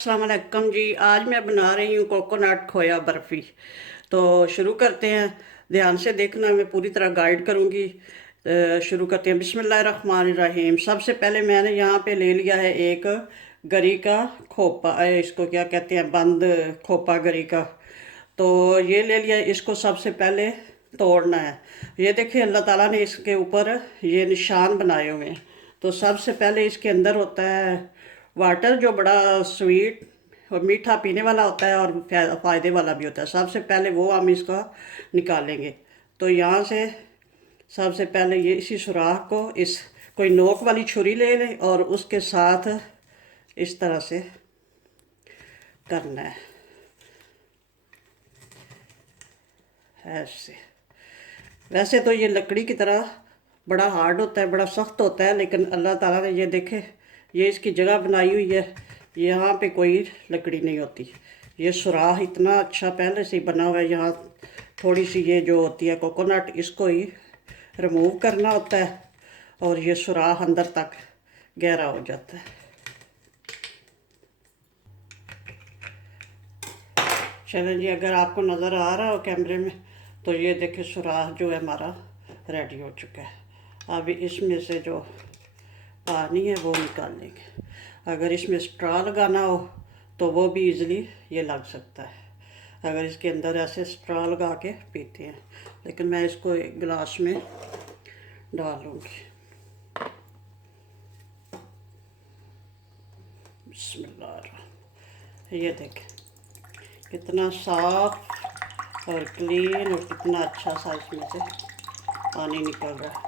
अस्सलाम वालेकुम जी। आज मैं बना रही हूँ कोकोनट खोया बर्फ़ी। तो शुरू करते हैं। ध्यान से देखना, मैं पूरी तरह गाइड करूँगी। शुरू करते हैं। बिस्मिल्लाहिर्रहमानिर्रहीम। सबसे पहले मैंने यहाँ पे ले लिया है एक गरी का खोपा, इसको क्या कहते हैं, बंद खोपा गरी का। तो ये ले लिया। इसको सबसे पहले तोड़ना है। ये देखिए, अल्लाह ताला ने इसके ऊपर ये निशान बनाए हुए हैं। तो सबसे पहले इसके अंदर होता है वाटर, जो बड़ा स्वीट और मीठा पीने वाला होता है और फ़ायदे वाला भी होता है। सबसे पहले वो हम इसका निकालेंगे। तो यहाँ से सबसे पहले ये इसी सुराख को इस कोई नोक वाली छुरी ले लें और उसके साथ इस तरह से करना है, ऐसे। वैसे तो ये लकड़ी की तरह बड़ा हार्ड होता है, बड़ा सख्त होता है, लेकिन अल्लाह ताला ने ये देखे, ये इसकी जगह बनाई हुई है। यहाँ पे कोई लकड़ी नहीं होती। ये सुराख इतना अच्छा पहले से ही बना हुआ है। यहाँ थोड़ी सी ये जो होती है कोकोनट, इसको ही रिमूव करना होता है और ये सुराख अंदर तक गहरा हो जाता है। चलें जी, अगर आपको नज़र आ रहा हो कैमरे में, तो ये देखें सुराख जो है हमारा रेडी हो चुका है। अब इसमें से जो पानी है वो निकाल लेंगे। अगर इसमें स्ट्रॉ लगाना हो तो वो भी इजीली ये लग सकता है, अगर इसके अंदर ऐसे स्ट्रॉ लगा के पीते हैं। लेकिन मैं इसको एक गिलास में डालूँगी। बिस्मिल्लाह। ये देखें कितना साफ और क्लीन और कितना अच्छा सा इसमें से पानी निकल रहा है।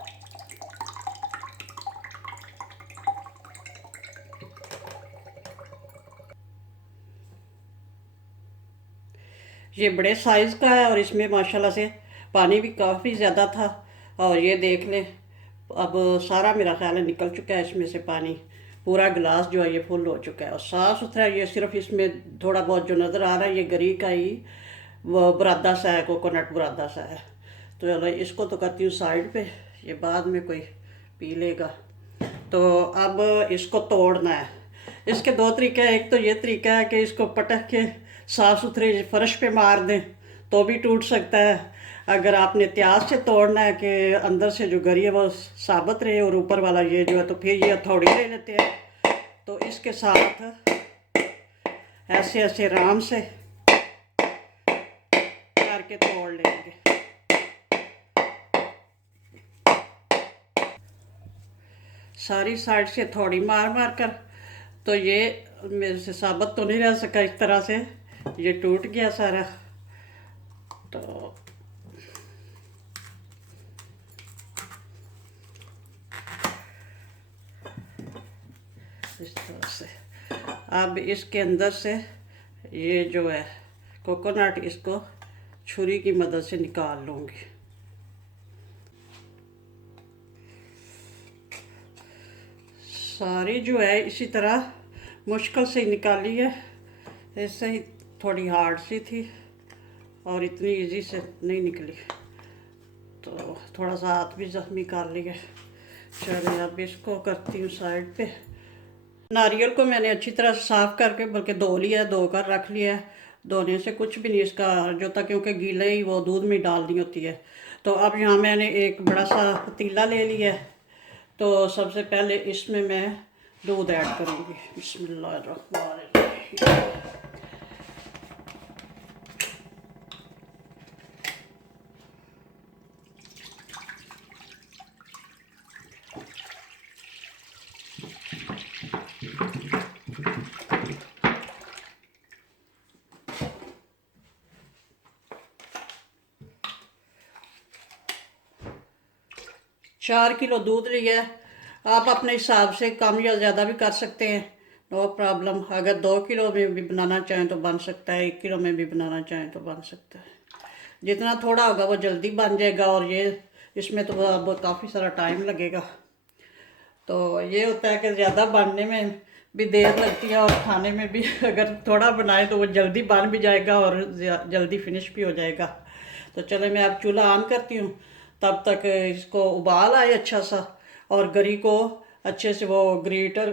ये बड़े साइज़ का है और इसमें माशाल्लाह से पानी भी काफ़ी ज़्यादा था। और ये देख लें, अब सारा मेरा ख्याल है निकल चुका है इसमें से पानी। पूरा गिलास जो है ये फुल हो चुका है और साफ़ सुथरा। ये सिर्फ इसमें थोड़ा बहुत जो नज़र आ रहा है, ये गरी का ही वो बुरादा सा है, कोकोनट बुरादा सा है। तो चलो इसको तो करती हूँ साइड पे, ये बाद में कोई पी लेगा। तो अब इसको तोड़ना है। इसके दो तरीके हैं। एक तो ये तरीका है कि इसको पटक के साफ़ सुथरे फर्श पे मार दें तो भी टूट सकता है। अगर आपने एहतियात से तोड़ना है कि अंदर से जो गरी है वो साबित रहे और ऊपर वाला ये जो है, तो फिर ये हथौड़ी ले लेते हैं। तो इसके साथ ऐसे ऐसे आराम से करके तोड़ लेंगे। सारी साइड से थोड़ी मार मार कर। तो ये मेरे से साबित तो नहीं रह सका, इस तरह से ये टूट गया सारा। तो इस तरह से अब इसके अंदर से ये जो है कोकोनट, इसको छुरी की मदद से निकाल लूँगी। सारी जो है इसी तरह मुश्किल से ही निकाली है। ऐसे ही थोड़ी हार्ड सी थी और इतनी इजी से नहीं निकली, तो थोड़ा सा हाथ भी ज़ख्मी कर लिया। चलिए अब इसको करती हूँ साइड पे। नारियल को मैंने अच्छी तरह से साफ़ करके बल्कि धो लिया, धो कर रख लिया है। धोने से कुछ भी नहीं इसका जो था, क्योंकि गीले ही वो दूध में डालनी होती है। तो अब यहाँ मैंने एक बड़ा सा पतीला ले लिया है। तो सबसे पहले इसमें मैं दूध ऐड करूँगी। बिस्मिल्लाहिर्रहमानिर्रहीम। 4 किलो दूध लिया है। आप अपने हिसाब से कम या ज़्यादा भी कर सकते हैं, नो प्रॉब्लम। अगर 2 किलो में भी बनाना चाहें तो बन सकता है, 1 किलो में भी बनाना चाहें तो बन सकता है। जितना थोड़ा होगा वो जल्दी बन जाएगा और ये इसमें तो अब काफ़ी सारा टाइम लगेगा। तो ये होता है कि ज़्यादा बनने में भी देर लगती है और खाने में भी अगर थोड़ा बनाए तो वो जल्दी बन भी जाएगा और जल्दी फिनिश भी हो जाएगा। तो चलो मैं अब चूल्हा ऑन करती हूँ। तब तक इसको उबाल आए अच्छा सा और गरी को अच्छे से वो ग्रेटर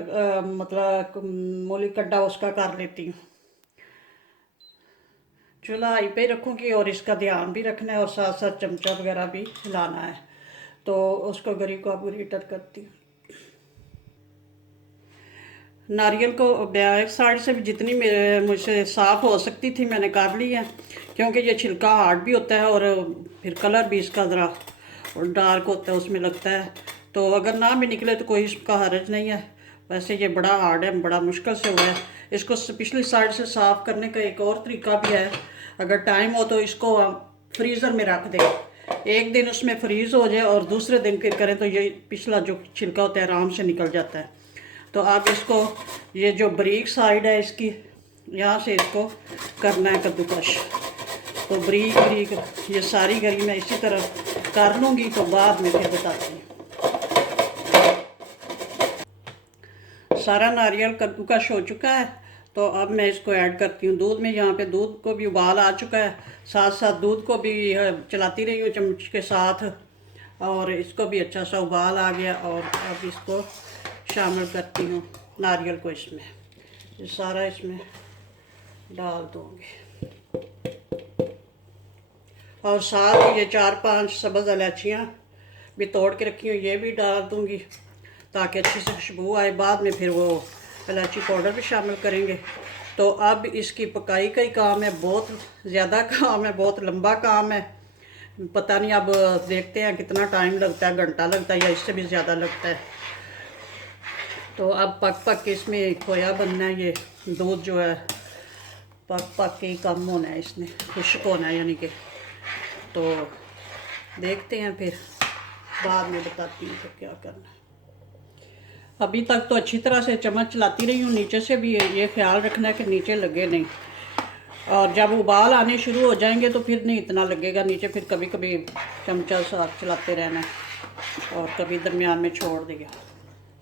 मतलब मूली कड्डा उसका कर लेती हूँ। चूल्हा हाई पे रखूँगी और इसका ध्यान भी रखना है और साथ साथ चमचा वगैरह भी हिलाना है। तो उसको गरी को अब ग्रेटर करती हूँ। नारियल को बैक साइड से भी जितनी मुझसे साफ़ हो सकती थी मैंने कर ली है, क्योंकि ये छिलका हार्ड भी होता है और फिर कलर भी इसका ज़रा डार्क होता है उसमें लगता है। तो अगर ना भी निकले तो कोई इसका हर्ज नहीं है। वैसे ये बड़ा हार्ड है, बड़ा मुश्किल से हुआ है। इसको पिछली साइड से साफ़ करने का एक और तरीका भी है। अगर टाइम हो तो इसको फ्रीज़र में रख दें, एक दिन उसमें फ्रीज़ हो जाए और दूसरे दिन फिर करें तो ये पिछला जो छिलका होता है आराम से निकल जाता है। तो आप इसको, ये जो बारीक साइड है इसकी, यहाँ से इसको करना है कद्दूकश। तो बारीक बारीक ये सारी गरी मैं इसी तरह कर लूँगी, तो बाद में फिर बताती हूँ। सारा नारियल कद्दूकश हो चुका है, तो अब मैं इसको ऐड करती हूँ दूध में। यहाँ पे दूध को भी उबाल आ चुका है, साथ साथ दूध को भी चलाती रही हूँ चम्मच के साथ, और इसको भी अच्छा सा उबाल आ गया। और अब इसको शामिल करती हूँ नारियल को इसमें, ये सारा इसमें डाल दूँगी। और साथ ये 4-5 सब्ज़ इलायचियाँ भी तोड़ के रखी हुई, ये भी डाल दूँगी ताकि अच्छी से खुशबू आए। बाद में फिर वो इलायची पाउडर भी शामिल करेंगे। तो अब इसकी पकाई का ही काम है, बहुत ज़्यादा काम है, बहुत लंबा काम है। पता नहीं, अब देखते हैं कितना टाइम लगता है, घंटा लगता है या इससे भी ज़्यादा लगता है। तो अब पक पक के इसमें खोया बनना है। ये दूध जो है पक पक के ही कम होना है, इसमें खुश्क होना है यानी कि। तो देखते हैं, फिर बाद में बताती हूँ तो क्या करना है। अभी तक तो अच्छी तरह से चम्मच चलाती रही हूँ, नीचे से भी ये ख्याल रखना है कि नीचे लगे नहीं। और जब उबाल आने शुरू हो जाएंगे तो फिर नहीं इतना लगेगा नीचे, फिर कभी कभी चमचा साथ चलाते रहना और कभी दरमियान में छोड़ दिया।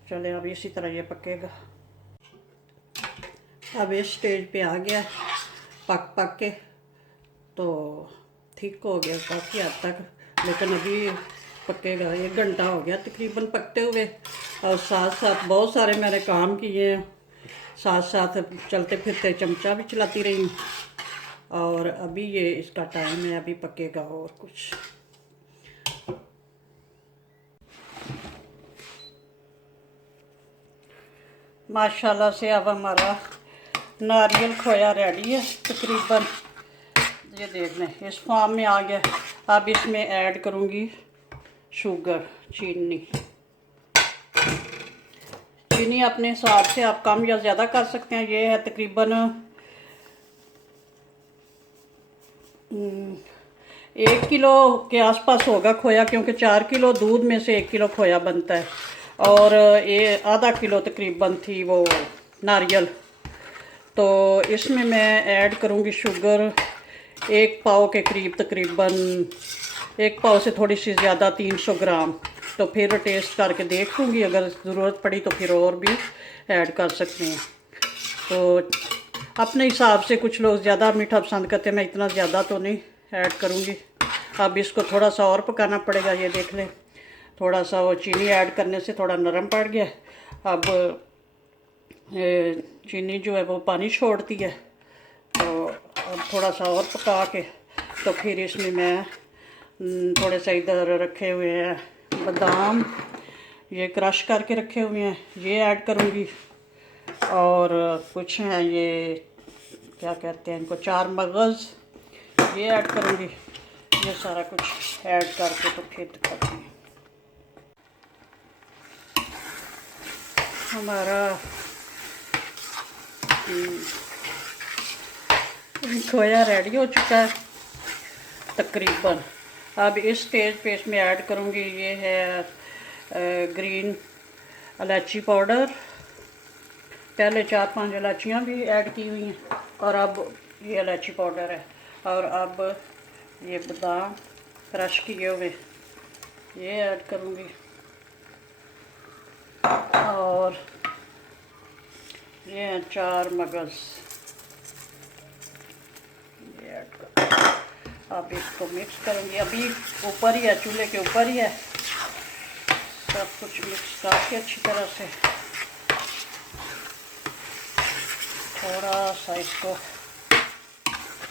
चले अब इसी तरह ये पकेगा। अब इस स्टेज पे आ गया पक पक के, तो ठीक हो गया काफ़ी हद तक, लेकिन अभी पकेगा। 1 घंटा हो गया तकरीबन पकते हुए, और साथ साथ बहुत सारे मैंने काम किए हैं, साथ साथ चलते फिरते चमचा भी चलाती रही हूँ। और अभी ये इसका टाइम है, अभी पकेगा और कुछ। माशाल्लाह से अब हमारा नारियल खोया रेडी है तकरीबन। ये देख लें इस फॉर्म में आ गया। अब इसमें ऐड करूँगी शुगर, चीनी। चीनी अपने हिसाब से आप कम या ज़्यादा कर सकते हैं। ये है तकरीबन 1 किलो के आसपास होगा खोया, क्योंकि 4 किलो दूध में से 1 किलो खोया बनता है। और ये आधा किलो तकरीबन थी वो नारियल। तो इसमें मैं ऐड करूँगी शुगर 1 पाव के करीब, तकरीबन 1 पाव से थोड़ी सी ज़्यादा, 300 ग्राम। तो फिर टेस्ट करके देख लूँगी, अगर ज़रूरत पड़ी तो फिर और भी ऐड कर सकते हैं। तो अपने हिसाब से कुछ लोग ज़्यादा मीठा पसंद करते हैं, मैं इतना ज़्यादा तो नहीं ऐड करूँगी। अब इसको थोड़ा सा और पकाना पड़ेगा। ये देख लें, थोड़ा सा वो चीनी ऐड करने से थोड़ा नरम पड़ गया। अब चीनी जो है वो पानी छोड़ती है, तो अब थोड़ा सा और पका के, तो फिर इसमें मैं थोड़े से इधर रखे हुए हैं बादाम, ये क्रश करके रखे हुए हैं, ये ऐड करूँगी। और कुछ हैं ये क्या कहते हैं इनको, 4 मगज़, ये ऐड करूँगी। ये सारा कुछ ऐड करके तो फिर दिखाती हूँ। हमारा खोया रेडी हो चुका है तकरीबन। अब इस स्टेज पे इसमें ऐड करूँगी, ये है ग्रीन इलायची पाउडर। पहले 4-5 इलायचियाँ भी ऐड की हुई हैं, और अब ये इलायची पाउडर है। और अब ये बादाम क्रश किए हुए ये ऐड करूँगी। और ये हैं 4 मगज़, ये ऐड कर। अब इसको मिक्स करूँगी। अभी ऊपर ही है, चूल्हे के ऊपर ही है, सब कुछ मिक्स करके अच्छी तरह से थोड़ा सा इसको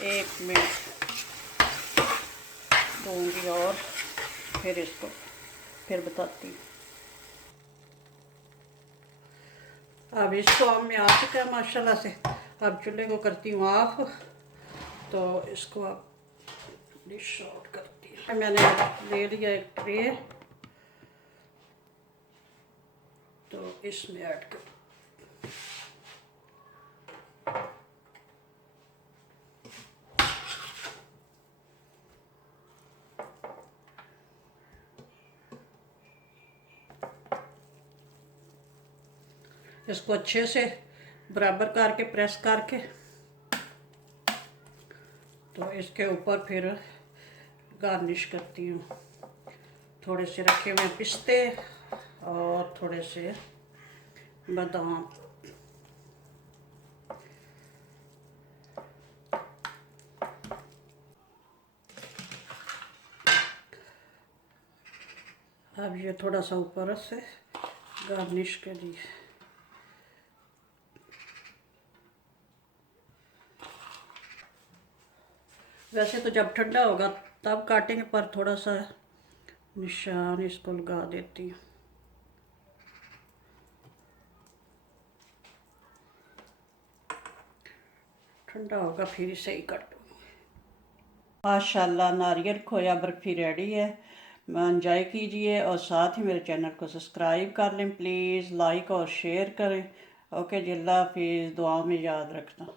1 मिनट दूंगी और फिर इसको बताती हूँ। अब इसको अब में आ चुका है माशाल्लाह से। अब चूल्हे को करती हूँ ऑफ, तो इसको अब डिश आउट करती हूँ। मैंने ले लिया एक ट्रे, तो इसमें ऐड कर इसको अच्छे से बराबर करके प्रेस करके, तो इसके ऊपर फिर गार्निश करती हूँ। थोड़े से रखे हुए पिस्ते और थोड़े से बादाम। अब ये थोड़ा सा ऊपर से गार्निश के लिए। वैसे तो जब ठंडा होगा तब काटेंगे, पर थोड़ा सा निशान इसको लगा देती हूँ। ठंडा होगा फिर इसे ही काटूँगी। माशाल्लाह नारियल खोया बर्फ़ी रेडी है। एंजॉय कीजिए और साथ ही मेरे चैनल को सब्सक्राइब कर लें प्लीज़, लाइक और शेयर करें। ओके जी, अल्लाह हाफिज़, दुआओं में याद रखना।